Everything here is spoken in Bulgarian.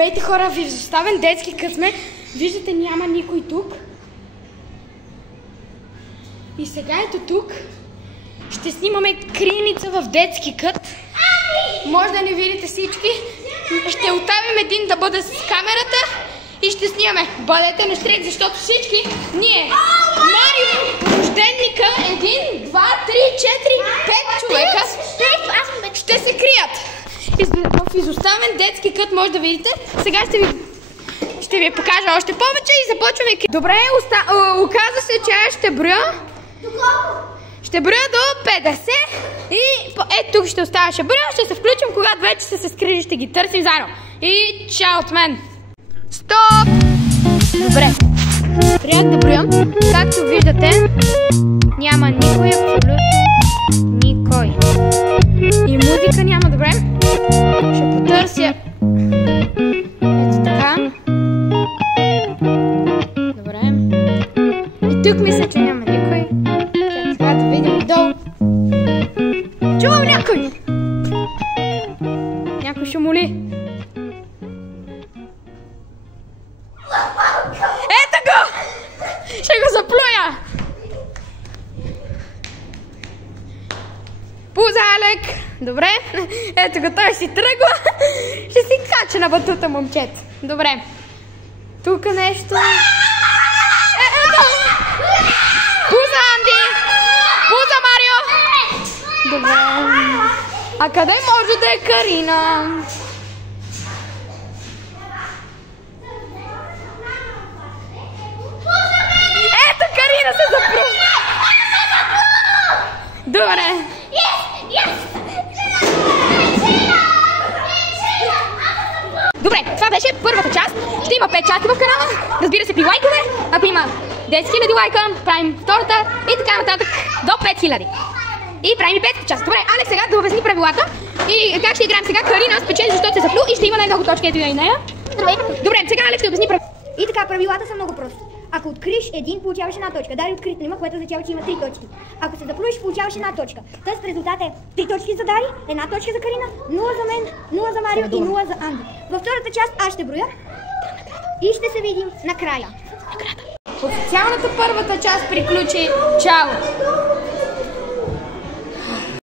Здравейте хора, в изоставен детски кът сме. Виждате, няма никой тук. И сега ето тук ще снимаме криеница в детски кът. Може да не видите всички. Ще оставим един да бъде с камерата и ще снимаме. Бъдете настред, защото всички ние, Марио, рожденника, 1, 2, 3, 4, 5 човека ще се крият. В изоставен детски кът може да видите. Сега ще ви покажа още повече и започваме. Добре, оказа се, че аз ще броя. Ще броя до 50 и ето тук ще оставя, ще броя, ще се включим, когато вече са се скрили, ще ги търсим заедно. И чао от мен! Стоп! Добре, приятно да броя. Както виждате, няма никой, абсолютно никой. И музика няма, добре. Ще потърся. Ето така. Добре. И тук мисля, че няма никой. Сега да видим долу. Чувам някой! Някой шумоли. Ето го! Ще го заплюя! Пуза, Алек! Добре, ето го, той си тръгва. Ще си кача на батута, момчет. Добре. Тук нещо. Ето! Пуза, Анди! Пуза, Марио! Добре. А къде може да е Карина? Ето Карина се запру! Добре. Добре, това беше първата част. Ще има 5 части в канала. Разбира се, при лайкове. Ако има 10 000 лайка, правим втората и така нататък до 5000. И правим и 5 част. Добре, Алекс сега да обясни правилата. И как ще играем сега. Карина спечели, защото се заплю и ще има най-много точки. Ето и нея. Добре, сега Алекс ще обясни правилата. И така, правилата са много прости. Ако откриеш един, получаваш една точка. Дари открит няма, което означава, че има 3 точки. Ако се заплюеш, получаваш една точка. Тоест резултат е 3 точки за Дари, една точка за Карина, 0 за мен, 0 за Марио и 0 за Анди. Във втората част аз ще броя и ще се видим накрая. Официалната първата част приключи. Чао!